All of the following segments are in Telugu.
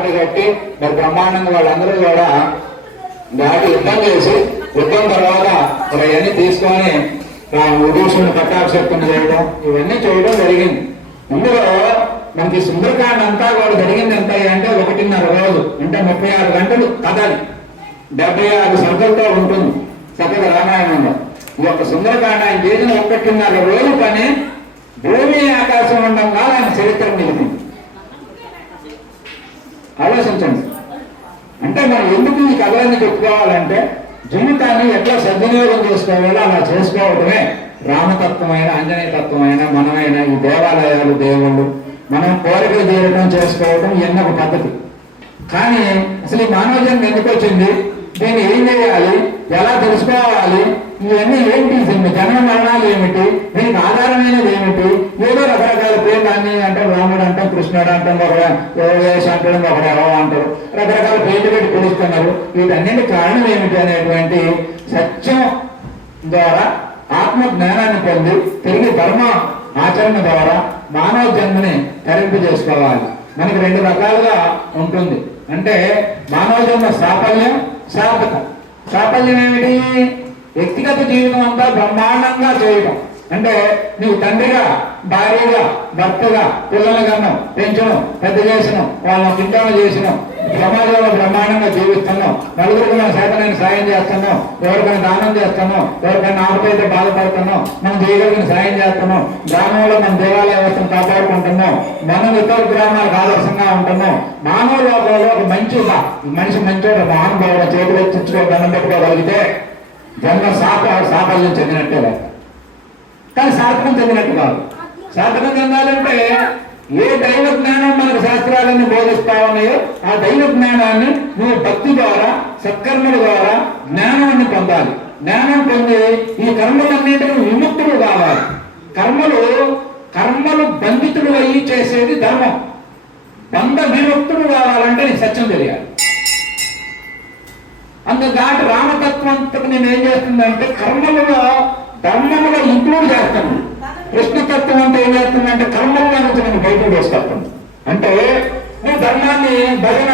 కోట కట్టి మరి బ్రహ్మాండంగా వాళ్ళందరూ కూడా దాటి యుద్ధం చేసి యుద్ధం తర్వాత అవన్నీ తీసుకొని విభూషణుని పట్టాభిషేకం చేయడం ఇవన్నీ చేయడం జరిగింది. ఇందులో మనకి సుందరకాండ అంతా కూడా జరిగింది ఎంత అంటే 1.5 రోజు అంటే 36 గంటలు కథని 76 సర్గలతో ఉంటుంది చక్కగా రామాయణంలో. ఈ యొక్క సుందరకాండ ఆయన చేసిన 1.5 రోజు పని భూమి ఆకాశం ఉండగా ఆయన చరిత్ర నిలిపింది. ఆలోచించండి. అంటే మనం ఎందుకు ఈ కథలన్నీ చెప్పుకోవాలంటే జీవితాన్ని ఎట్లా సద్వినియోగం చేసుకోవాలో అలా చేసుకోవడమే రామతత్వమైన ఆంజనేయతత్వమైన మనమైన ఈ దేవాలయాలు దేవుళ్ళు మనం కోరికలు తీరడం చేసుకోవడం ఇవన్నీ ఒక పద్ధతి. కానీ అసలు ఈ మానవ జన్మ ఎందుకు వచ్చింది, దీన్ని ఏం చేయాలి, ఎలా తెలుసుకోవాలి, ఇవన్నీ ఏంటి, జన్మ మరణాలు ఏమిటి, దీనికి ఆధారమైనది ఏమిటి, ఏదో రకరకాల పేర్లు అన్ని అంటే రాముడు అంటాం, కృష్ణుడు అంటాం, అంటాం, ఒకరు ఎవరో అంటారు, రకరకాల పేర్లు పెట్టి పిలుస్తున్నారు. వీటన్నింటి కారణం ఏమిటి అనేటువంటి సత్యం ద్వారా ఆత్మ జ్ఞానాన్ని పొంది తిరిగి ధర్మ ఆచరణ ద్వారా మానవ జన్మని తరింపు చేసుకోవాలి. మనకి 2 రకాలుగా ఉంటుంది. అంటే మానవ జన్మ సాఫల్యం, సార్థకం. సాఫల్యం ఏమిటి, వ్యక్తిగత జీవితం అంతా బ్రహ్మాండంగా చేయడం. అంటే నీవు తండ్రిగా, భార్యగా, భర్తగా పిల్లల కన్నాం, పెంచడం, పెద్ద చేసినాం, వాళ్ళని చింతన చేసినాం, సమాజంలో బ్రహ్మాండంగా జీవిస్తున్నాం, నలుగురికి మన చేతనైనా సాయం చేస్తున్నాం, ఎవరికైనా దానం చేస్తున్నాం, ఎవరికైనా ఆపదైతే బాధపడుతున్నాం, మనం చేయగలిగిన సాయం చేస్తున్నాం, గ్రామంలో మన దేవాలయ వ్యవస్థను కాపాడుకుంటున్నాం, మనం ఇతర గ్రామాలకు ఆదర్శంగా ఉంటున్నాం. మానవ లోకంలో ఒక మనిషి మంచోడు మహానుభావుడు చేతులు ఎత్తించుకో దండం పెట్టుకోగలిగితే జన్మ సాఫల్యం చెందినట్టే లేదు. కానీ సార్థకం చెందినట్టు కాదు. సార్థకం చెందాలంటే ఏ దైవ జ్ఞానం మనకు శాస్త్రాలన్నీ బోధిస్తా ఉన్నాయో ఆ దైవ జ్ఞానాన్ని నువ్వు భక్తి ద్వారా, సత్కర్మల ద్వారా జ్ఞానాన్ని పొందాలి. జ్ఞానం పొంది ఈ కర్మలన్నింటినీ విముక్తులు కావాలి. కర్మలు బంధితుడు అయ్యి చేసేది ధర్మం. బంధ విముక్తుడు కావాలంటే నీకు సత్యం తెలియాలి. అందుదాటి రామతత్వంతో నేను ఏం చేస్తుందంటే కర్మలలో ధర్మములో ఇంక్లూడ్ చేస్తాను. కృష్ణతత్వం అంటే ఏం చేస్తుందంటే కర్మల్లో నుంచి నేను బయటకు వేస్తాను. అంటే నువ్వు ధర్మాన్ని భజన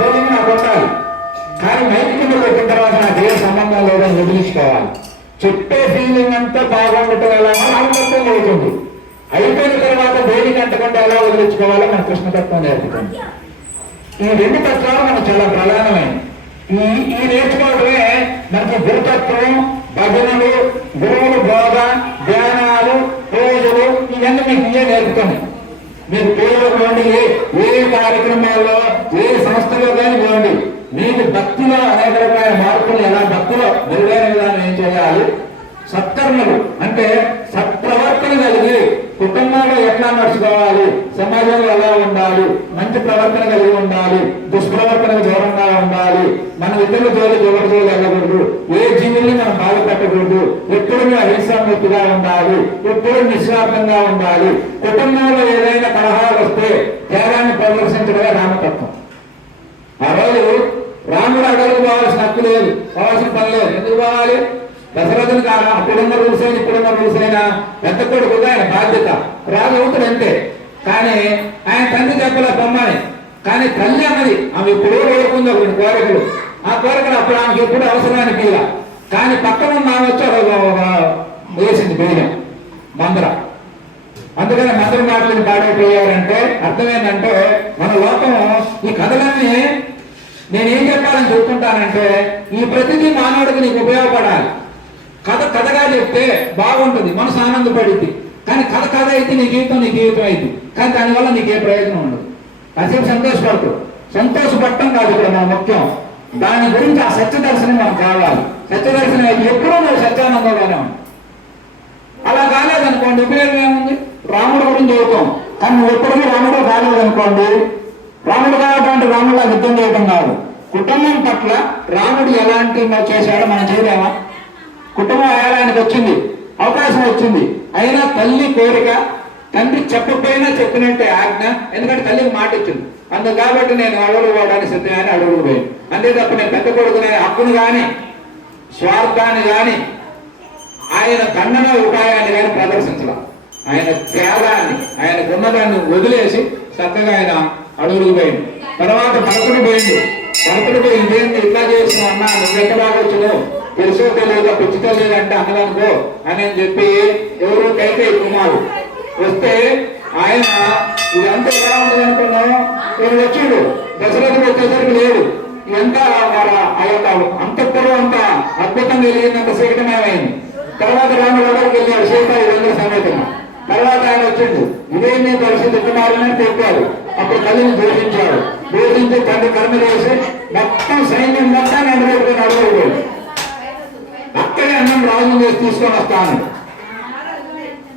భోజనం నాకు కొట్టాలి, కానీ నైతికంగా పెట్టిన తర్వాత నాకు ఏ సంబంధం లేదని వదిలించుకోవాలి. చెప్పే ఫీలింగ్ అంతా బాగుండటం ఎలా రామతత్వం అవుతుంది. అయిపోయిన తర్వాత దేనికి అంటకుండా ఎలా వదిలించుకోవాలో మన కృష్ణతత్వం నేర్పుతుంది. ఈ 2 తత్వాలు మనకు చాలా ప్రధానమైనవి. ఈ నేర్చుకోవడమే మనకి గురుతత్వం, భజనలు, గురువులు బోధ, ధ్యానాలు, పూజలు ఇవన్నీ మీకు ఇవే నేర్పుతున్నాయి. మీరు పూజలు పోండి, ఏ కార్యక్రమాల్లో, ఏ సంస్థలో కానీ పోండి, మీకు భక్తిలో అనేక రకాల మార్పులు ఎలా భక్తిలో మెరుగైన విధానం ఏం చేయాలి, సత్కర్మలు అంటే సత్ప్రవర్తన కలిగి కుటుంబంలో ఎట్లా నడుచుకోవాలి, సమాజంలో ఎలా ఉండాలి, మంచి ప్రవర్తన కలిగి ఉండాలి, దుష్ప్రవర్తనకు దూరంగా ఉండాలి, మనం ఇతరుల జోలికి ఎవరి జోలి వెళ్ళకూడదు, ఏ జీవుల్ని మనం బాధ పెట్టకూడదు, ఎప్పుడు అహింసామూర్తిగా ఉండాలి, ఎప్పుడు నిస్వార్థంగా ఉండాలి, కుటుంబంలో ఏదైనా కలహాలు వస్తే త్యాగాన్ని ప్రదర్శించడమే రామతత్వం. ఆ రోజు రాముడు అడవులు పోవాల్సిన హక్కు లేదు, పోవాల్సిన పని లేదు. ఎందుకు పోవాలి? దశరథుని కాదు, అప్పుడున్న రూల్స్ అయినా ఇప్పుడున్న రూల్స్ అయినా పెద్ద కొడుకుగా ఆయన బాధ్యత, రాజు అవుతాడు అంతే. కానీ ఆయన తండ్రి చెప్పలే బొమ్మని, కానీ తల్లి అన్నది ఆమె ఎప్పుడో కోరుకుంది ఒకటి కోరికలు, ఆ కోరికలు అప్పుడు ఆమెకి ఎప్పుడు అవసరాన్ని పీల. కానీ పక్కన ఆమె వచ్చి వేసింది బియ్యం మందర. అందుకని మందర మాటలను పాడైపోయారంటే అర్థమైందంటే మన లోకం ఈ కథలన్నీ నేనేం చెప్పాలని చెప్తుంటానంటే ఈ ప్రతిదీ మానవుడికి నీకు ఉపయోగపడాలి. కథగా చెప్తే బాగుంటుంది, మనసు ఆనందపడింది. కానీ కథ అయితే నీ జీవితం అయింది, కానీ దానివల్ల నీకు ఏ ప్రయోజనం ఉండదు. కాసేపు సంతోషపడటం కాదు ఇక్కడ మన ముఖ్యం. దాని గురించి ఆ సత్య దర్శనం మనకు కావాలి. సత్య దర్శనం అయితే ఎప్పుడూ నువ్వు సత్యానందంగానే ఉంది. అలా కాలేదనుకోండి ఉపయోగం ఏముంది? రాముడు గురించి చెబుతాం, కానీ నువ్వు ఎప్పుడూ రాముడు కాలేదనుకోండి, రాముడు కావాలంటే రాముడు యుద్ధం చేయడం కాదు. కుటుంబం పట్ల రాముడు ఎలాంటి చేశాడో మనం చేయలేమా? కుటుంబం ఆయనకు వచ్చింది, అవకాశం వచ్చింది, అయినా తల్లి కోరిక, తండ్రి చెప్పకపోయినా చెప్పినట్టే ఆజ్ఞ. ఎందుకంటే తల్లికి మాట ఇచ్చింది. అందుకు కాబట్టి నేను అడుగులు పోవడానికి సిద్ధమని అడుగులు పోయి, అంతే తప్ప నేను పెద్ద కొడుకునే హక్కును కానీ స్వార్థాన్ని కానీ ఆయన ఖండన ఉపాయాన్ని కానీ ప్రదర్శించాల. ఆయన త్యాగాన్ని, ఆయనకున్నదాన్ని వదిలేసి చక్కగా ఆయన అడుగులు పోయింది. తర్వాత భరతుడు పోయింది. భరతుడు పోయి ఇదేంటి ఇట్లా చేస్తున్నావు అన్న, నువ్వు ఎంత బాగా వచ్చినావు, తెలుసో తెలియదు పిచ్చి తెలియదంటే అన్నదనుకో అని చెప్పి ఎవరు కైకేయి కుమారుడు వస్తే ఆయన ఇదంతా ఎలా ఉంటుంది అనుకున్నావు, నేను వచ్చిండు దశరథుడు వచ్చేసరికి లేడు. ఇదంతా ఆ యొక్క అంతఃపురం అంతా అద్భుతంగా వెలిగినంత శీఘ్రమేమైంది. తర్వాత రాముడు దగ్గరికి వెళ్ళాడు సీత ఇదంతా సమేతంగా. తర్వాత ఆయన వచ్చిండు, ఇదేమి పరిస్థితి కుమారులని చెప్పారు. అప్పుడు తల్లిని దూషించాడు. దూషించి తండ్రి కర్మ చేసి మొత్తం సైన్యం మొత్తాన్ని ఎండబెట్టుకుని అడగలేదు. అక్కడే అన్నం రాజు చేసి తీసుకొని వస్తాను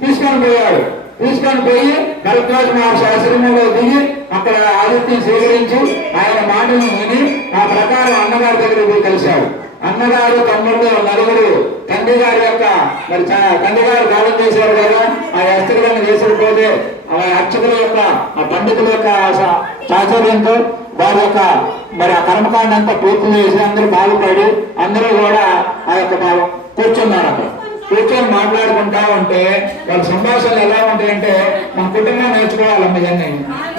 తీసుకొని పోయాడు. తీసుకొని పోయి భరద్వాజ మహర్షి ఆశ్రమంలో దిగి అక్కడ ఆదిత్యం స్వీకరించి ఆయన మాటను విని ఆ ప్రకారం అన్నగారి దగ్గర పోయి కలిశాడు. అన్నగారు తమ్ముడు నలుగురు తండ్రి గారి యొక్క మరి తండ్రి గారు దానం చేశారు కదా, ఆ అస్త్రాలను వేసకపోతే ఆ అర్చకుల యొక్క ఆ పండితుల యొక్క చాతుర్యంతో వారి యొక్క మరి ఆ కర్మకాండ అంతా పూర్తి చేసి అందరూ బాగుపడి అందరూ కూడా ఆ యొక్క కూర్చున్నారు. అక్కడ కూర్చొని మాట్లాడుకుంటా ఉంటే వాళ్ళ సంభాషణలు ఎలా ఉంటాయంటే మన కుటుంబం నేర్చుకోవాలమ్మ ఇవన్నీ.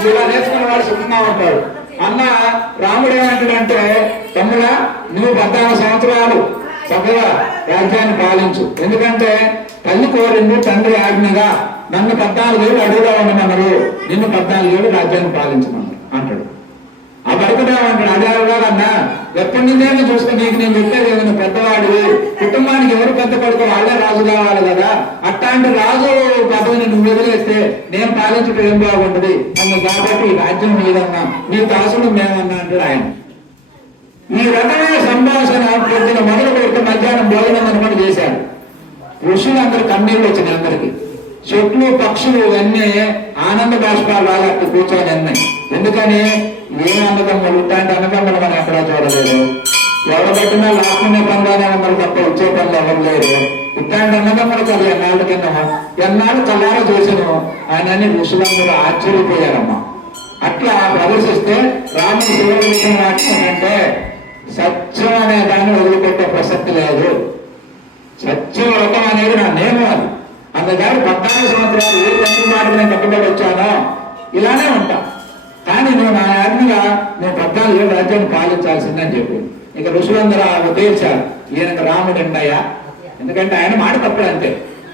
ఇలా నేర్చుకున్న వాడు సుఖంగా ఉంటాడు. అన్న రాముడు ఏమంటాడంటే, తమ్ముడా నువ్వు 14 సంవత్సరాలు చక్కగా రాజ్యాన్ని పాలించు, ఎందుకంటే తల్లి కోరింది తండ్రి ఆజ్ఞగా నన్ను 14 ఏళ్ళు అడుగుగా ఉండమన్నారు, నిన్ను 14 ఏళ్ళు రాజ్యాన్ని పాలించమన్నారు అంటాడు. ఆ భరతుడేమంటాడు, అదే అన్నా ఎప్పటి నుంచైనా చూస్తే నీకు నేను చెప్పేది ఏదైనా పెద్దవాడివి, కుటుంబానికి ఎవరు పెద్ద కొడుకు వాళ్ళే రాజు కావాలి కదా, అట్లాంటి రాజు పదవిని నువ్వు వదిలేస్తే నేను పాలించడం ఏం బాగుంటది అన్న, కాబట్టి ఈ రాజ్యం మీదన్నా నీ దాసులు మేమన్నా అంటాడు ఆయన. ఈ రకమైన సంభాషణ పొద్దున మొదలు పెట్టి మధ్యాహ్నం భోజనం అనుకుని చేశారు. ఋషులందరూ కన్నీళ్ళు వచ్చినాయి అందరికి. చెట్లు పక్షులు ఇవన్నీ ఆనంద బాష్పాలు రాగా కూర్చొని అన్నాయి. ఎందుకని ఏ అన్నదమ్ములు ఇట్లాంటి అన్నదమ్ములు మనం ఎక్కడా చూడలేదు. ఎవడబట్టినా లాక్కునే పనులనే అన్నది తప్ప వచ్చే పనులు ఎవరు లేరు. ఇట్లాంటి అన్నదమ్ములు కదా ఎన్నాళ్ళ కింద ఎన్నాళ్ళు కల్లారా చూసాను ఆయన అని ఋషులందరూ ఆశ్చర్యపోయారమ్మా. అట్లా ప్రదర్శిస్తే రాముడు శివలింగం అంటే సత్యం అనే దాన్ని వదిలిపెట్టే ప్రసక్తి లేదు. సత్యం వ్రతం అనేది నా నియమం. అది అందుకని 14 సంవత్సరాలు ఏ తండ్రి మాట నేను కట్టుబడి వచ్చానో ఇలానే ఉంటా, కానీ నువ్వు నా ఆజ్ఞగా నేను 14 ఏళ్ళు రాజ్యాన్ని పాలించాల్సిందని చెప్పి ఇక ఋషులందరూ తీర్చారు. ఈయనకు రాముడు ఎండయ్యా, ఎందుకంటే ఆయన మాట తప్పడు అంతే.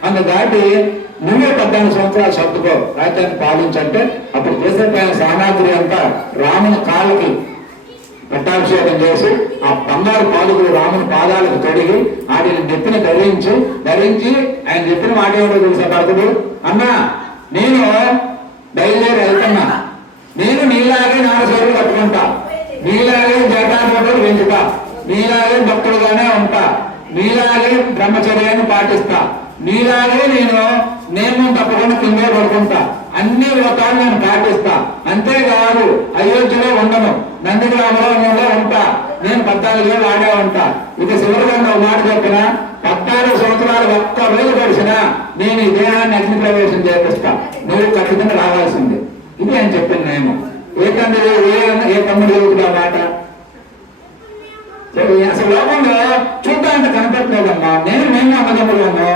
అందుదాటి నువ్వే 14 సంవత్సరాలు సర్దుకో రాజ్యాన్ని పాలించంటే అప్పుడు చేసేపోయిన సామాగ్రి అంతా రాముని కాళ్ళకి పట్టాభిషేకం చేసి ఆ బంగారు పాదుకులు రాముని పాదాలకు తొడిగి వాటిని నెత్తిన ధరించి ఆయన చెప్పిన మాట ఏమిటో తెలిసే భరతుడు, అన్నా నేను బయలుదేరి వెళ్తున్నా, నేను నీలాగే నారసేవలు కట్టుకుంటా, నీలాగే జటాటోటలు పెంచుతా, నీలాగే భక్తుడుగానే ఉంటా, నీలాగే బ్రహ్మచర్యాన్ని పాటిస్తా, నీలాగే నేను నియమం తప్పకుండా కిందే పడుకుంటా, అన్ని వ్రతాలు నేను పాటిస్తా, అంతేకాదు అయోధ్యలో ఉండను, నందిగ్రామంలో ఉంటా, నేను 14 ఏళ్ళు ఆడే ఉంటా. ఇక చివరిగా మాట చెప్పిన 14 సంవత్సరాలు ఒక్క రోజు గడిచినా నేను ఈ దేహాన్ని అగ్ని ప్రవేశం చేపిస్తా, నువ్వు ఖచ్చితంగా రావాల్సిందే. ఇది ఆయన చెప్పింది నేను. ఏ తమ్ముడు చెబుతున్నా మాట అసలు లోకంలో చూడడానికి కనపడలేదమ్మా. మేము అన్నదమ్ములను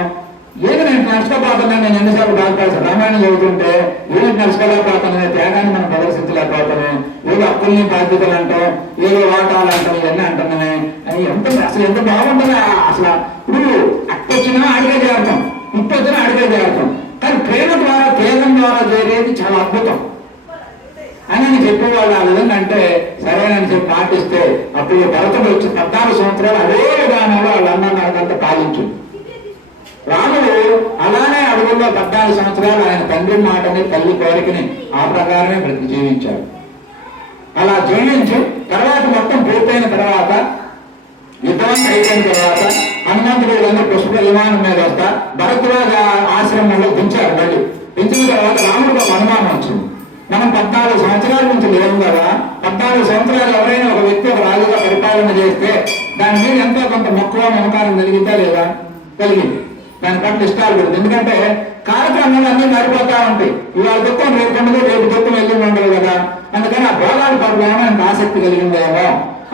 ఏది నేను నష్టపోతున్నా, నేను ఎన్నిసార్లు బాధపడతాను. రామాయణం చదువుతుంటే ఏది నష్టపోతున్నాయి, త్యాగాన్ని మనం ప్రదర్శించలేకపోతున్నాం, ఏదో హక్కుల్ని బాధ్యతలు అంటాం, ఏదో వాటాలు అంటాం, ఇవన్నీ అంటున్నాయి. అని అసలు ఎంత బాగుంటుందా అసలు. ఇప్పుడు అట్టొచ్చినా అడిగే చేరతాం, ఇప్పొచ్చినా అడిగే చేరతాం, కానీ ప్రేమ ద్వారా త్యాగం ద్వారా చేరేది చాలా అద్భుతం అని చెప్పేవాళ్ళు. ఆ విధంగా అంటే సరేనని చెప్పి పాటిస్తే అప్పుడు భరతుడు వచ్చి 14 సంవత్సరాలు అదే విధానంలో వాళ్ళంతా పాలించు. రాముడు అలానే అడుగుల్లో 14 సంవత్సరాలు ఆయన తండ్రి మాటని తల్లి కోరికని ఆ ప్రకారమే బ్రతికి జీవించాడు. అలా జీవించి తర్వాత మొత్తం పూర్తయిన తర్వాత యుద్ధం అయిపోయిన తర్వాత హనుమంతుడు వీళ్ళందరూ పుష్ప విమానం మీద వస్తా భరద్వాజ ఆశ్రమంలో దించారు. మళ్ళీ దించిన తర్వాత రాముడికి ఒక అనుమానం వచ్చింది, మనం 14 సంవత్సరాల నుంచి లేవు కదా, 14 సంవత్సరాలు ఎవరైనా ఒక వ్యక్తి ఒక రాజుగా పరిపాలన చేస్తే దాని మీద ఎంతో కొంత మక్కువ మమకారం కలిగిందా లేదా? కలిగింది. దాని పట్ల ఇష్టాలు పెడుతుంది. ఎందుకంటే కార్యక్రమాలు అన్నీ మారిపోతా ఉంటాయి. ఇవాళ దుఃఖం రేపు ఉండదు, రేపు దుఃఖం వెళ్ళి ఉండదు కదా. అందుకని ఆ భోగాల పట్ల ఏమో ఆయనకు ఆసక్తి కలిగిందేమో,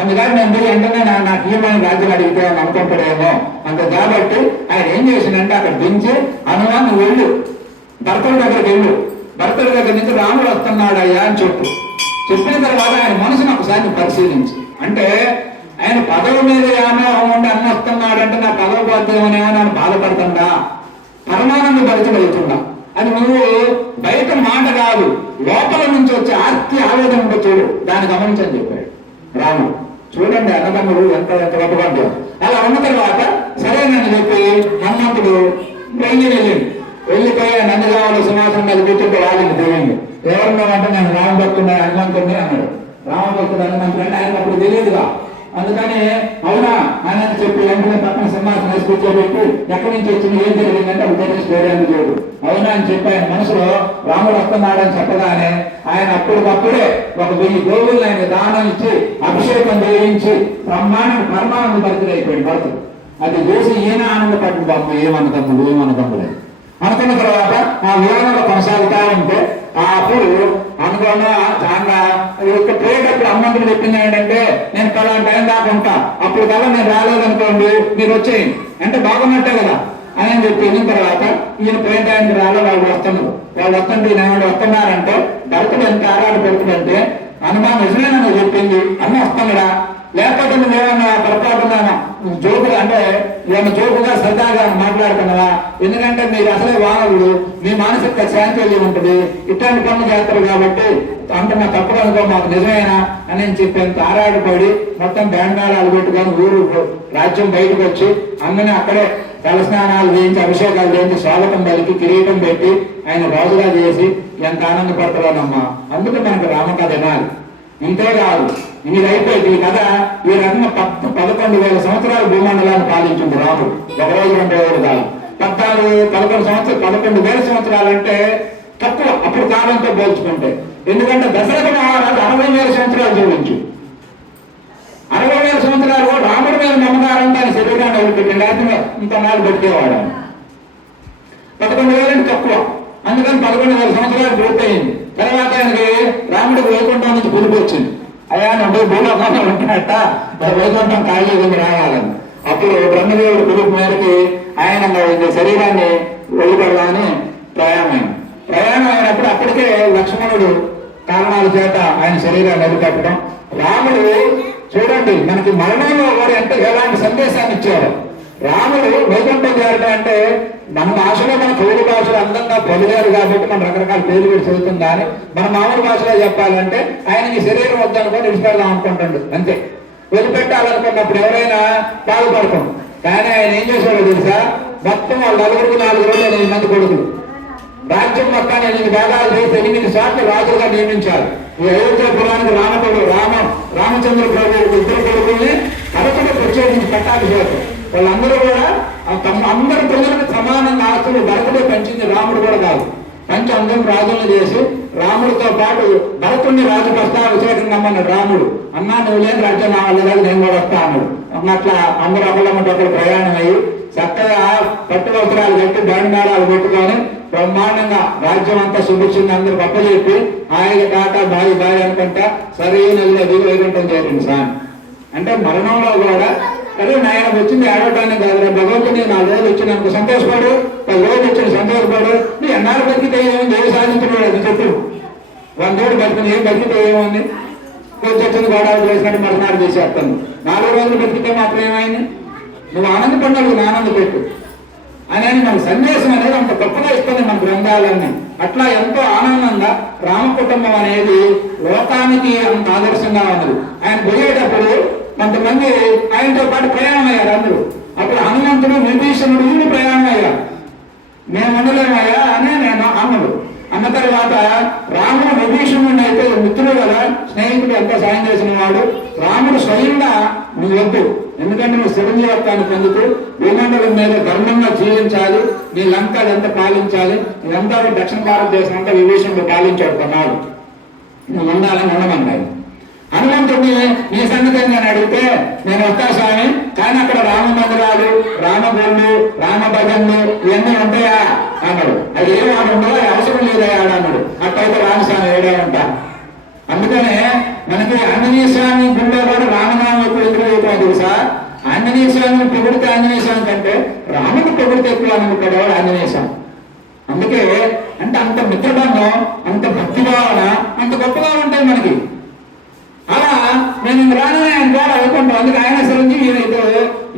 అందుకని నేను వెంటనే నాకు ఈయమైన రాజ్యం అడిగితే అని అనుకుంటాడేమో అంత. కాబట్టి ఆయన ఏం చేసిందంటే అక్కడ దించి అనుమానం వెళ్ళు, భర్తల దగ్గరికి వెళ్ళు, భర్తల దగ్గర నుంచి రాముడు వస్తున్నాడయ్యా అని చెప్పు. చెప్పిన తర్వాత ఆయన మనసును ఒకసారి పరిశీలించి, అంటే ఆయన పదవి మీద వ్యామోహం ఉండి అన్న వస్తున్నాడంటే నా పదవి బాధ్యమనే నన్ను బాధపడుతుందా, పరమానంద భరితుడు అవుతుందా అని నువ్వు బయట మాట కాదు లోపల నుంచి వచ్చే ఆర్తి ఆవేదన ఉంటే చూడు, దాన్ని గమనించని చెప్పాడు రాముడు. చూడండి అన్నదమ్ముడు ఎంత ఎంత గొప్పపడ్డాడు. అలా ఉన్న తర్వాత సరేనని చెప్పి హనుమంతుడు వెళ్ళిపోయి నందిగామలో సింహాసనం మీద కూర్చుంటే రాజుని తెలియండి. ఎవరున్నామంటే నేను రామభక్తుడు హనుమంతుడిని అన్నాడు. రామభక్తుడు హనుమంతుడు అంటే ఆయన అప్పుడు తెలియదుగా, అందుకని అవునా అని చెప్పి వెంటనే పక్కన సింహాసనం వేసి కూర్చోబెట్టి ఎక్కడి నుంచి వచ్చింది ఏం జరిగిందంటే అప్పుడు తెలిసి చూడండి చూడు అవునా అని చెప్పి ఆయన మనసులో రాముడు వస్తున్నాడని చెప్పగానే ఆయన అప్పటికప్పుడే 1000 గోవులను ఆయన దానం ఇచ్చి అభిషేకం చేయించి పరమానంద భరితుడు అయిపోయాడు భరతుడు. అది చూసి ఈయన ఆనందపడ్డ బాబు ఏమనదమ్ములే అనుకున్న తర్వాత ఆ విధానంలో కొనసాగుతా ఉంటే అప్పుడు అనుకున్న చాలా పోయేటప్పుడు హనుమంతుడు చెప్పింది ఏంటంటే నేను పలానా టైం దాకా ఉంటా, అప్పుడు కల్లా నేను రాలేదనుకోండి మీరు వచ్చేయండి అంటే బాగున్నట్టే కదా అని చెప్పి వెళ్ళిన తర్వాత ఈయన పోయిన టైంకి రాలే వాళ్ళు వస్తుంటే ఈయన వస్తున్నారంటే భరతుడు ఎంత ఆరాడు పెడుతుందంటే హనుమాన్ నిజమేనా చెప్పింది అన్న వస్తున్నాడా లేకపోతే నువ్వేమన్నా పొరపాటున్నానా జోకులు అంటే ఏమన్నా జోకుగా సరదాగా మాట్లాడుతున్నావా, ఎందుకంటే మీరు అసలే వానవుడు మీ మానసిక శాంతి ఉంటుంది ఇట్లాంటి పనులు చేస్తారు కాబట్టి అంటే నా తప్పులు అనుకో మాకు నిజమేనా అని చెప్పేంత ఆరాడిపడి మొత్తం బ్యాండాలు పెట్టుకొని ఊరు రాజ్యం బయటకు వచ్చి అందరినీ అక్కడే తలస్నానాలు చేయించి అభిషేకాలు చేయించి స్వాగతం పలికి కిరీటం పెట్టి ఆయన రాజుగా చేసి ఎంత ఆనందపడతానమ్మా. అందుకే మనకు రామకథ వినాలి. ఇంతేకాదు ఇది అయిపోయింది ఈ కథ ఈ రకంగా 11,000 సంవత్సరాలు భూమండలాన్ని పాలించింది రాముడు. ఒక రోజు 2 రోజులు కాదు 11,000 సంవత్సరాలు అంటే తక్కువ అప్పుడు కాలంతో పోల్చుకుంటే. ఎందుకంటే దశరథ మహారాజు 60,000 సంవత్సరాలు జీవించు 60,000 సంవత్సరాలు రాముడి మీద నమ్మకారంటే ఆయన శరీరాన్ని వదిలిపెట్టింది, లేకపోతే ఇంతనాలు బతికేవాడు. 11,000 తక్కువ, అందుకని 11,000 సంవత్సరాలు పూర్తయింది. తర్వాత ఆయనకి రాముడికి వైకుంఠం నుంచి పిలుపు వచ్చింది. అయ్యా నువ్వు భూలోకంలో ఉంటున్నట్ట వైకుంఠం ఖాళీ రావాలని. అప్పుడు బ్రహ్మదేవుడు పిలుపు మేరకి ఆయన శరీరాన్ని వదిలిపెడదామని ప్రయాణం అయినప్పుడు అప్పటికే లక్ష్మణుడు కారణాల చేత ఆయన శరీరాన్ని వదిలిపెట్టడం. రాముడు చూడండి మనకి మరణంలో వాడు అంటే ఎలాంటి సందేశాన్ని ఇచ్చారు. రాముడు వైకుంఠం చేరడం అంటే మన భాషలో మన తెలుగు భాషలో అందంగా పొలిగారు కాబట్టి మనం రకరకాల పేర్లు పెట్టి చదువుతాం. కానీ మన మామూలు భాషలో చెప్పాలంటే ఆయన ఈ శరీరం వద్దనుకొని విడిచిపెడదాం అనుకుంటాడు అంతే. వదిలిపెట్టాలనుకున్నప్పుడు ఎవరైనా బాధపడతాం. కానీ ఆయన ఏం చేశాడో తెలుసా, మొత్తం వాళ్ళు 4 రోజులు 8 మంది కొడుకులు రాజ్యం మొత్తాన్ని 8 భాగాలు చేసి 8 సార్లు రాజులుగా నియమించారు. ఈ అయోధ్యపురానికి రామచంద్ర ప్రభు 2 కొడుకుల్ని కడపకు ప్రత్యేకించి పట్టాభిషేకం. వాళ్ళందరూ కూడా అందరి పిల్లలకు సమానంగా ఆస్తులు భరతుడే పంచింది, రాముడు కూడా కాదు. పంచి అందరం రాజులను చేసి రాముడితో పాటు భరతుడిని రాజు ప్రస్తావించడం నమ్మన్నాడు. రాముడు అన్నా నువ్వు లేని రాజ్యం నా వల్ల కాదు, నేను కూడా వస్తా అన్నాడు. అట్లా అందరూ ఒకళ్ళమంటే ఒకరు ప్రయాణం అయ్యి చక్కగా పట్టువస్త్రాలు కట్టి బండారాలు పెట్టుకొని బ్రహ్మాండంగా రాజ్యం అంతా శుభిక్షింది అందరూ గొప్పచెప్పి ఆయన టాటా బాయి అనుకుంటా సరైన దిగు వైకుంఠం చేరింది సార్. అంటే మరణంలో కూడా అదే నాయన వచ్చింది ఆడటానికి కాదు, భగవంతుని 4 రోజులు వచ్చి నాకు సంతోషపడు, 10 రోజులు వచ్చి సంతోషపడు, నీ ఎన్నాళ్ళు బతికితే ఏముంది, ఏమి సాధించినాడు అది చెప్పు. 100 రోజులు బతికింది ఏం బతికితే ఏముంది, కొంచెం గోడాలు చేసినట్టు మరణాలు చేసేస్తాను. 4 రోజులు బతికితే మాత్రం ఏమైంది, నువ్వు ఆనందపడ్డావు ఆనందపెట్టు అని మన సందేశం అనేది అంత గొప్పగా ఇస్తుంది మన గ్రంథాలన్నీ. అట్లా ఎంతో ఆనందంగా రామ కుటుంబం అనేది లోకానికి అంత ఆదర్శంగా ఉన్నది. ఆయన పోయేటప్పుడు కొంతమంది ఆయనతో పాటు ప్రయాణం అయ్యారు అందరూ. అప్పుడు హనుమంతుడు విభీషణుడు వీళ్ళు ప్రయాణం అయ్యారు. మేము ఉండలేమయ్యా అని నేను అన్న తర్వాత రాముడు విభీషణుడిని అయితే మిత్రుడు కదా, స్నేహితుడు ఎంతో సాయం చేసిన వాడు. రాముడు స్వయంగా నువ్వు వద్దు, ఎందుకంటే నువ్వు చిరంజీవత్వాన్ని పొందుతూ భూమండలం మీద ధర్మంగా జీవించాలి, నీ లంకలు ఎంత పాలించాలి, ఇదంతా దక్షిణ భారతదేశం అంతా విభీషణుడు పాలించాడు కొన్నాడు, నువ్వు ఉండాలని ఉండమన్నాడు. హనుమంతుడిని నీ సంగతి నేను అడిగితే నేను వస్తా స్వామి, కానీ అక్కడ రామ మందిరాలు, రామగుళ్ళు, రామ భజన్లు ఇవన్నీ ఉంటాయా అన్నాడు. అది ఏమో ఉండవు, అవసరం లేదా అన్నాడు. అట్లయితే రామస్వామి ఏడే ఉంటా. అందుకనే మనకి ఆంజనేయ స్వామి గుళ్ళో కూడా రామనామం ఎక్కువ ఎక్కువ తెలుసా. ఆంజనేయ స్వామిని పొగిడితే ఆంజనేయ స్వామి కంటే రాముని పొగిడితే ఎక్కువ అనుకుంటాడు ఆంజనేయ స్వామి. అందుకే అంటే అంత మిత్రబంధం, అంత భక్తి భావన అంత గొప్పగా ఉంటాయి మనకి. ద్వారా అనుకుంటాం. అందుకే ఆయన చిరంజీవి ఈయన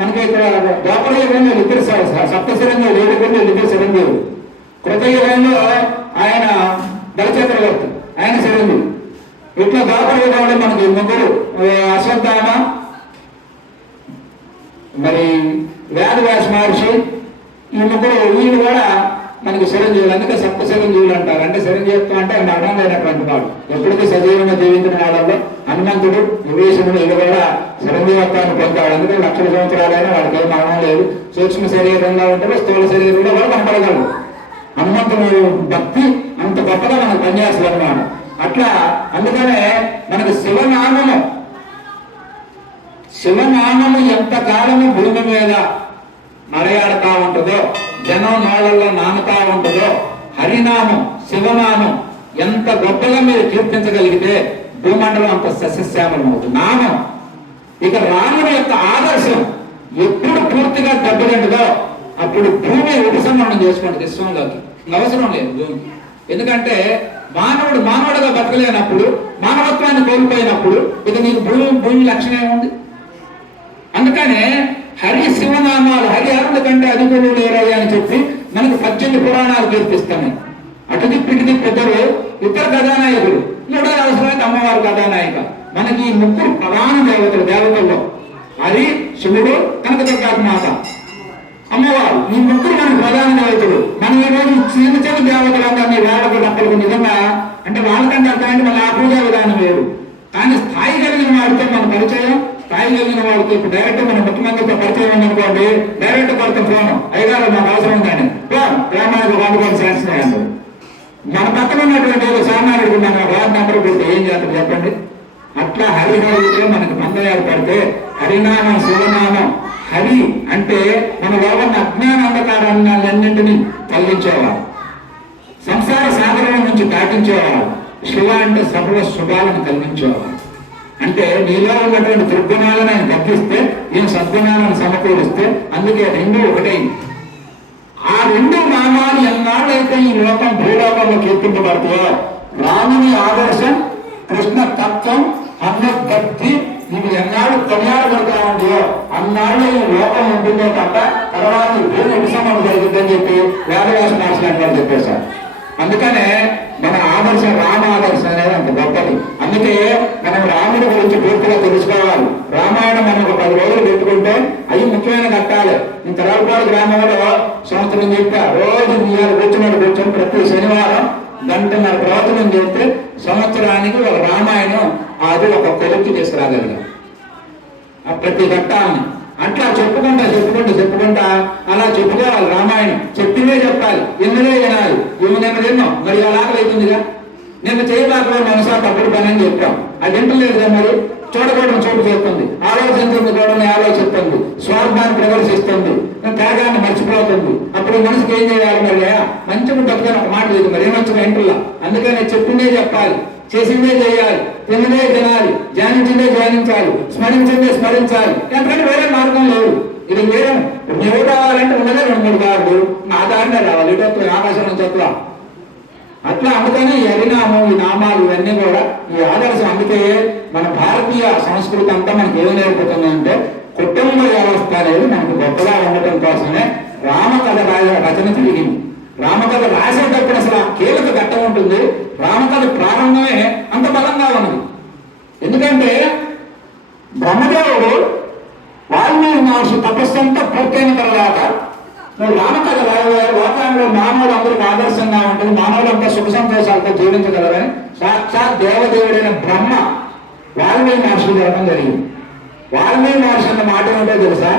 మనకి ఇక్కడ ద్వాపర యుగంలో ఇద్దరు సప్త చిరంజీవులు, 7 గుండెలు ఇద్దరు చిరంజీవులు. కృతయుగంలో ఆయన బలచక్రవర్తి, ఆయన చిరంజీవి. ఇట్లా ద్వాపర యుగంలో మనకి ముగ్గురు, అశ్వత్థామ, మరి వేదవ్యాస మహర్షి, ఈ ముగ్గురు వీళ్ళు కూడా మనకి చిరంజీవులు. అందుకే సప్త చిరంజీవులు అంటారు. అంటే చిరంజీవిత్వం అంటే మరణం లేనటువంటి వాడు, ఎప్పటికీ సజీవంగా జీవించిన వాళ్ళల్లో హనుమంతుడు, విభీషణుడు వీళ్ళు కూడా చిరంజీవత్వాన్ని పొందాడు. అందుకే లక్షల సంవత్సరాలైనా వాడికి ఏం మరణం లేదు. సూక్ష్మ శరీరంగా ఉంటారు, స్థూల శరీరంలో కూడా కనపడగలరు. హనుమంతుడు భక్తి అంత గొప్పగా మనకు పనిచేస్తుంది అన్నమాట. అట్లా అందుకనే మనకు శివనామము ఎంత కాలము భూమి మీద మరయాడుతా ఉంటుందో, జనం నోళ్ళల్లో నానుతా ఉంటుందో, హరినామం శివనామం ఎంత గొప్పగా మీరు కీర్తించగలిగితే భూమండలం అంత సస్యశ్యామలం అవుతుంది. నామం ఇక రాముడి యొక్క ఆదర్శం ఎప్పుడు పూర్తిగా దెబ్బతింటుందో అప్పుడు భూమి ఉపసంహరణం చేసుకుంటుంది విశ్వంలోకి. అవసరం లేదు భూమికి. ఎందుకంటే మానవుడుగా బతకలేనప్పుడు, మానవత్వాన్ని కోల్పోయినప్పుడు ఇక నీకు భూమి లక్ష్యం ఏముంది? అందుకనే హరి శివనామాలు, హరిహరుల కంటే అధికులు లేరయ్యా అని చెప్పి మనకు 18 పురాణాలు కీర్తిస్తున్నాయి. అటు దిప్పిటి ఇద్దరు కథానాయకులు, మూడో అవసరమైతే అమ్మవారు కథానాయిక. మనకి ఈ ముగ్గురు ప్రధాన దేవతల్లో హరి, శివుడు, కనకదుర్గాకు మాత, అమ్మవారు, ఈ ముగ్గురు మనకు ప్రధాన దేవతలు. మనం ఈ రోజు చిన్న చిన్న దేవతలందరినీ వేడకు నిజంగా అంటే వాళ్ళకంటే అర్థమైంది మళ్ళీ ఆ పూజా విధానం వేరు. కానీ స్థాయి కలిగిన వాడితో మన పరిచయం, స్థాయి కలిగిన వాళ్ళకి ఇప్పుడు డైరెక్ట్ మన ముఖ్యమంత్రితో పరిచయం ఉందనుకోండి, డైరెక్ట్ కొడుతూ ఫోన్ అయ్యగారు మాకు అవసరం కానీ గ్రామానికి వండుకొని శాంక్షన్ అయ్యారు. మన పక్కన ఉన్నటువంటి సామాన్యుడు మన వార్డు నెంబర్ పెడితే ఏం చేస్తారు చెప్పండి? అట్లా హరిహరుడితో మనకు బంధం ఏర్పడితే హరినామం శివనామం. హరి అంటే మన లోపల అజ్ఞాన అంధకారాన్నింటినీ తొలగించేవారు, సంసార సాగరం నుంచి దాటించేవారు. శివ అంటే సర్వ శుభాలను కలిగించేవారు. అంటే నీలో ఉన్నటువంటి దుర్గుణాలను ఆయన తగ్గిస్తే ఈయన సద్గుణాలను సమకూరిస్తే అందుకే రెండు ఒకటే. ఆ రెండు నామాలు ఎన్నాళ్ళైతే ఈ లోకం భూలోకంలో కీర్తింపబడతాయో, రాముని ఆదర్శం, కృష్ణ తత్వం, అన్నభక్తి ఇవి ఎన్నాళ్ళు కొనియాడబడతా ఉంటాయో అన్నాళ్ళు ఈ లోకం ఉంటుందో తప్ప తర్వాత భూమి ఉపశమనం జరుగుతుందని చెప్పి వేదవ్యాస మహర్షి అని చెప్పేశారు. అందుకనే మన ఆదర్శం రామ ఆదర్శం అనేది అంత గొప్పది. అందుకే మనం రాముడి గురించి పూర్తిగా తెలుసుకోవాలి. రామాయణం మనం ఒక 10 రోజులు పెట్టుకుంటే అవి ముఖ్యమైన ఘట్టాలే. నేను తెరవపాడు గ్రామంలో సంవత్సరం చెప్పా, రోజు కూర్చొని ప్రతి శనివారం 1 గంటన్నర ప్రవచనం చేస్తే సంవత్సరానికి ఒక రామాయణం అది ఒక కొలుక్కి తీసుకురాగలిగాం ఆ ప్రతి ఘట్టాలని. అట్లా చెప్పుకుంటా అలా చెప్పుకోవాలి. రామాయణం చెప్పిందే చెప్పాలి, ఎన్నడే వినాలి. నిన్న తిన్నాం మరి అలాగ అవుతుందిగా. నిన్న చేయబాకలో మనసా తప్పుడు పని అని చెప్పాం, అది వింటలేదుగా. మరి చూడకూడదు చోటు చేస్తుంది, ఆలోచించింది కూడా ఆలోచిస్తుంది, స్వార్థాన్ని ప్రదర్శిస్తుంది, త్యాగాన్ని మర్చిపోతుంది. అప్పుడు మనసుకి ఏం చేయాలి? మరి మంచిగా బతుకని ఒక మాట లేదు, మరి ఏమంచిగా ఇంటల్లా. అందుకని చెప్పిందే చెప్పాలి, చేసిందే చేయాలి, తిన్నదే తినాలి, ధ్యానించిందే ధ్యానించాలి, స్మరించిందే స్మరించాలి. ఎందుకంటే వేరే మార్గం లేదు. ఇది వేరే నువ్వు రావాలంటే ఉన్నదే 2-3 దారులు, ఆ దారినే రావాలి. ఇటు ఆకాశం నుంచి అట్లా. అందుకని ఈ హరినామం, ఈ నామాలు ఇవన్నీ కూడా ఈ ఆదర్శం. అందుకే మన భారతీయ సంస్కృతి అంతా మనకి ఏం నేర్పుతుందంటే కుటుంబ వ్యవస్థ అనేది మనకు గొప్పగా ఉండటం కోసమే రామకథ రచన జరిగింది. రామకథ రాసేటప్పుడు అసలు ఆ కీలక ఘట్టం ఉంటుంది. రామకథ ప్రారంభమే అంత బలంగా ఉన్నది. ఎందుకంటే బ్రహ్మదేవుడు వాల్మీకి మహర్షి తపస్సంతా పూర్తయిన తర్వాత నువ్వు రామకథ రాయవారు లోకంలో మానవులు అందరికీ ఆదర్శంగా ఉంటుంది, మానవులంతా సుఖ సంతోషాలతో జీవించగలరని సాక్షాత్ దేవదేవుడైన బ్రహ్మ వాల్మీకి మహర్షి జరగడం జరిగింది. వాల్మీకి మహర్షి అన్న మాట ఏమిటో తెలుసా?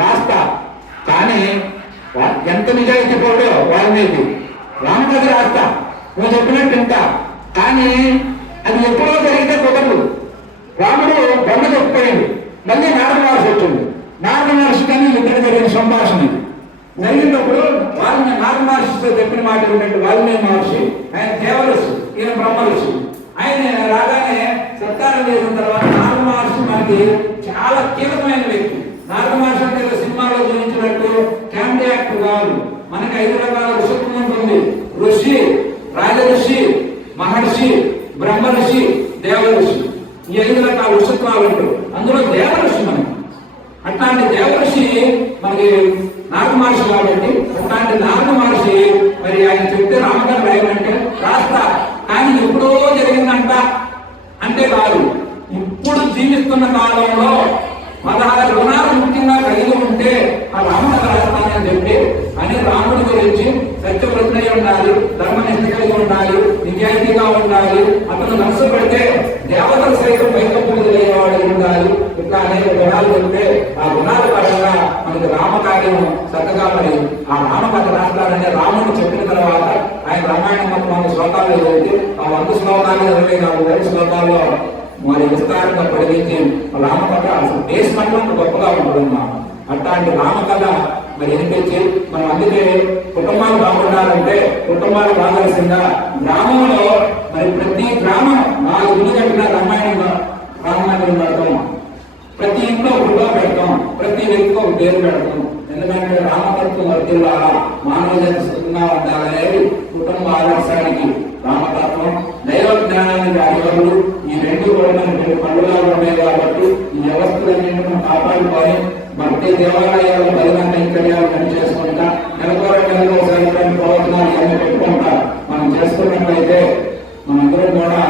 రాస్తా కానీ ఎంత నిజాయితీ పోడో వాల్మీకి, రామకథ రాస్తా, నువ్వు చెప్పినట్టు వింటా, కానీ అది ఎప్పుడో జరిగితే కుదరదు. రాముడు బ్రహ్మ చెప్పిపోయింది, మళ్ళీ నారద మహర్షి వచ్చింది. నారద మహర్షి కానీ ఇద్దరు జరిగిన సంభాషణ జరిగినప్పుడు నారద మహర్షితో చెప్పిన మాట ఏంటంటే వాల్మీకి మహర్షి ఆయన దేవఋషి, ఈయన బ్రహ్మ ఋషి. ఆయన రాగానే సత్కారం చేసిన తర్వాత నారద మహర్షి మనకి చాలా కీలకమైన వ్యక్తి. నారద మహర్షి అంటే సినిమాలో చూపించినట్టు క్యామ్డీ యాక్టర్ కాదు. మనకి 5 రకాల ఋషిత్వం ఉంటుంది. ఋషి, రాజ ఋషి, మహర్షి, బ్రహ్మ ఋషి, దేవ ఋషి. ఈ ఐదు రకాల ఋషిత్వాలు ఉంటారు. అందులో దేవఋషి మనకి. అట్లాంటి దేవఋషి మనకి నారద మహర్షి కాబట్టి, అట్లాంటి నారద మహర్షి మరి ఆయన చెప్తే రామకథ రాయమంటే రాస్తా, కానీ ఎప్పుడో జరిగిందంట అంటే కాదు, ఇప్పుడు జీవిస్తున్న కాలంలో 16 గుణాలు ముఖ్యంగా కలిగి ఉంటే ఆ రామకథ రాస్తానని చెప్పి అని రాముడి గురించి సత్యవృత్తి ఉండాలి, ధర్మనిష్ట కలిగి ఉండాలి, నిజాయితీగా ఉండాలి, అతను మనసు పెడితే దేవతలు సైతం వైకల్పవాడు ఉండాలి, ఇట్లా అనేక గుణాలు చెప్తే ఆ గుణాల పరంగా మనకి రామకార్యం చక్కగా మరి ఆ రామకథ రాస్తాడనే రాముడు చెప్పిన తర్వాత ఆయన రామాయణం మొత్తం 100 శ్లోకాలు చదివితే ఆ 100 శ్లోకాలు 24 శ్లోకాల్లో మరి విస్తారంగా పొడిగించి రామకథ అసలు దేశమంతా గొప్పగా ఉంటుందమ్మా. అట్లాంటి రామకథ మరి వినిపించి మనం అందుకే కుటుంబాలు బాగుండాలంటే కుటుంబాలు కావాల్సిందా గ్రామంలో మరి ప్రతి గ్రామం 4 ఇల్లు కట్టిన రామాయణం పెడతాం, ప్రతి ఇంట్లో గుడిగా పెడతాం, ప్రతి వ్యక్తికి ఒక పేరు పెడతాం. ఎందుకంటే రామతత్వం వర్తిల్లాలా, మానవ జాతి సుఖంగా ఉండాలనేది కుటుంబ ఆదర్శానికి రామతత్వం, దైవ జ్ఞానానికి అధికారులు ఈ రెండు కూడా మనకి పండుగలు ఉన్నాయి. కాబట్టి ఈ వ్యవస్థలన్నింటినీ మనం కాపాడుకొని భక్తి దేవాలయాలు బలిన కైంకర్యాలు పని చేసుకుంటా నెలకోసారి ప్రవచనాలు ఇవన్నీ పెట్టుకుంటా మనం చేసుకున్నట్లయితే మనందరం కూడా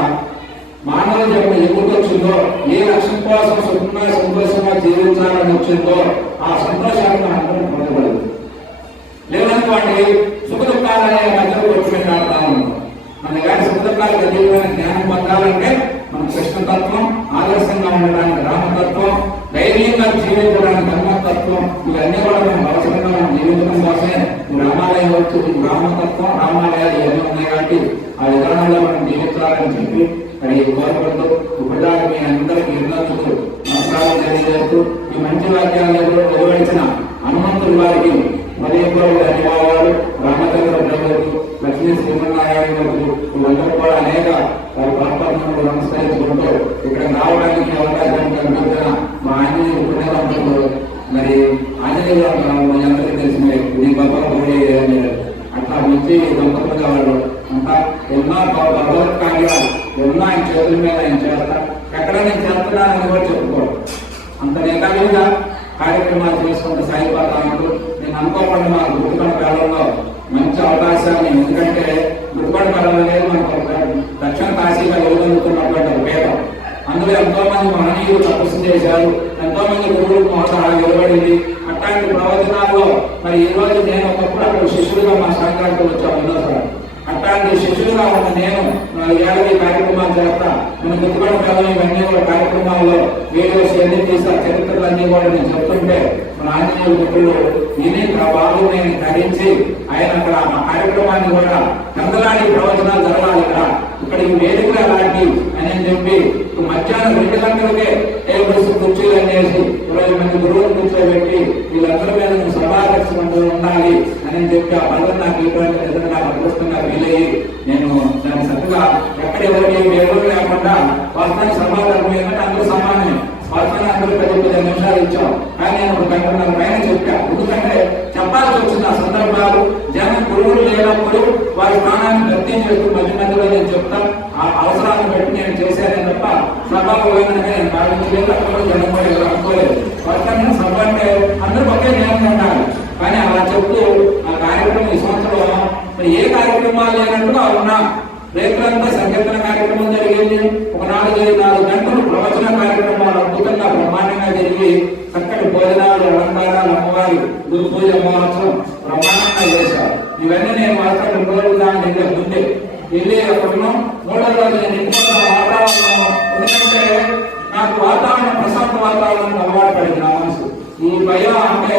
మానవ జన్మ ఎందుకు వచ్చిందో, ఏ లక్ష్యం కోసం సుఖంగా సంతోషంగా జీవించాలని వచ్చిందో ఆ సంతోషాన్ని మనందరం పొందగలదు. లేదనుకోండి సుఖ దుఃఖాలనే మధ్యలో కొట్టుకుని ఆడుతా ఉన్నాం. మన గారి సుఖ దుఃఖాలకు అతీతమైన జ్ఞానం పొందాలంటే మన కృష్ణతత్వం, ఆదర్శంగా ఉండడానికి రామతత్వం, ధైర్యంగా జీవించడానికి ధర్మతత్వం, ఇవన్నీ కూడా మనం అవసరంగా మనం జీవించడం కోసమే రామాలయం వచ్చి రామతత్వం రామాలయాలు ఇవన్నీ ఉన్నాయి. కాబట్టి ఆ విధానంలో మనం జీవించాలని చెప్పి అది కోరుకుంటూ ఇప్పటిదాకా మీ అందరికీ ఎన్నోందుకు నమస్కారం తెలియజేస్తూ ఈ మంచి వాక్యాలను వెలువడించిన హనుమంతుడి వారికి మరియు ధన్యవాదాలు. రామచంద్ర ప్రభువుకు, లక్ష్మీ శ్రీమన్నారాయణ వీళ్ళందరూ కూడా అనేక వారి పాపను నమస్కరించుకుంటూ ఇక్కడ రావడానికి అవకాశం కల్పించిన మా ఆంజనేయ పుణ్యవంతులు మరి ఆంజనేయ మీ అందరికీ తెలిసిన ఇది గొప్ప అట్లా మంచి దంపతులుగా వాళ్ళు అంతా ఎన్నో భగవత్ కార్యాలు ఎన్నో ఆయన చేతుల మీద ఆయన చేస్తారు. ఎక్కడ నేను చేస్తున్నానని కూడా చెప్పుకోరు. అంత నేతలుగా కార్యక్రమాలు చేసుకుంటూ సాగిపోతాను. నేను అనుకోకుండా మా గుర్తుపడి కాలంలో మంచి అవకాశాన్ని, ఎందుకంటే గుర్తుపడి కాలం అనేది మనకు దక్షిణ కాశీగా వెలుగొందుతున్నటువంటి పేద, అందులో ఎంతో మంది మహనీయులు తపస్సు చేశారు, ఎంతో మంది గురువులు మోసాలు వెలువడింది. అట్లాంటి ప్రవచనాల్లో మరి ఈ రోజు నేను ఒకప్పుడు అక్కడ శిష్యులుగా మా సంఘానికి వచ్చాను ఎన్నోసార్లు. అట్లాంటి శిష్యులుగా ఉన్న నేను 4 ఏళ్ళ కార్యక్రమాలు చేస్తా. నేను గుర్తుపడి కాలం ఇవన్నీ కూడా కార్యక్రమాల్లో వీడియోస్ ఎన్ని తీసా చరిత్రలన్నీ కూడా నేను చెప్తుంటే మన ఆంజనేయుల మిత్రులు విని బాబు నేను ధరించి ఆయన అక్కడ ఆ కార్యక్రమాన్ని కూడా కందలాడి ప్రవచనాలు జరగాలి ఇక్కడ ఈ వేదికలు అలాంటి అని చెప్పి మధ్యాహ్నం 2 గంటలకే టేబుల్స్ కుర్చీలు అనేసి 20 మంది గురువులు కూర్చోబెట్టి వీళ్ళందరి మీద సభాధ్యక్షులు ఉండాలి అని చెప్పి ఆ పదవి నాకు ఇటువంటి నిజంగా నాకు అదృష్టంగా వీలయ్యి నేను దాన్ని చక్కగా ఎక్కడ ఎవరికి ఎవరు లేకుండా వాస్తవాన్ని సభాధ్యక్షులు ఏంటంటే అందరూ సమానమే, వాస్తవాన్ని అందరూ 10 నిమిషాలు ఇచ్చాం. కానీ నేను ఒక 2 గంటల పైన చెప్పా. ఎందుకంటే చెప్పాల్సి వచ్చిన సందర్భాలు జనం గురువులు లేనప్పుడు వారి స్థానాన్ని భర్తీ చేస్తూ మధ్య మధ్యలో నేను చెప్తాను. ఆ అవసరాలను బట్టి నేను చేశానే తప్ప సభకు పోయిననే నేను భావించలేదు. అక్కడ జనం కూడా ఎవరు అనుకోలేదు. వాస్తవాన్ని సభ అంటే అందరూ ఒకే జ్ఞానం ఉండాలి. కానీ అలా చెప్తూ ఆ కార్యక్రమం ఈ సంవత్సరం మరి ఏ కార్యక్రమాలు లేనట్టుగా ఉన్నా రేపులంతా సంకీర్తన కార్యక్రమం జరిగింది. ఒక 4 గంటలు ప్రవచన కార్యక్రమాలు అద్భుతంగా బ్రహ్మాండంగా జరిగి చక్కటి భోజనాలు, అలంకారాలు, అమ్మవారి గురు పూజ మహోత్సవం బ్రహ్మాండంగా చేశారు. ఇవన్నీ నేను మాత్రం 2 రోజులు దాన్ని ముందే వెళ్ళి అక్కడ 3వ రోజు నేను ఇంకొక వాతావరణం, ఎందుకంటే నాకు వాతావరణం ప్రశాంత వాతావరణం అలవాటు పడింది నా మనసు. ఈ భయం అంటే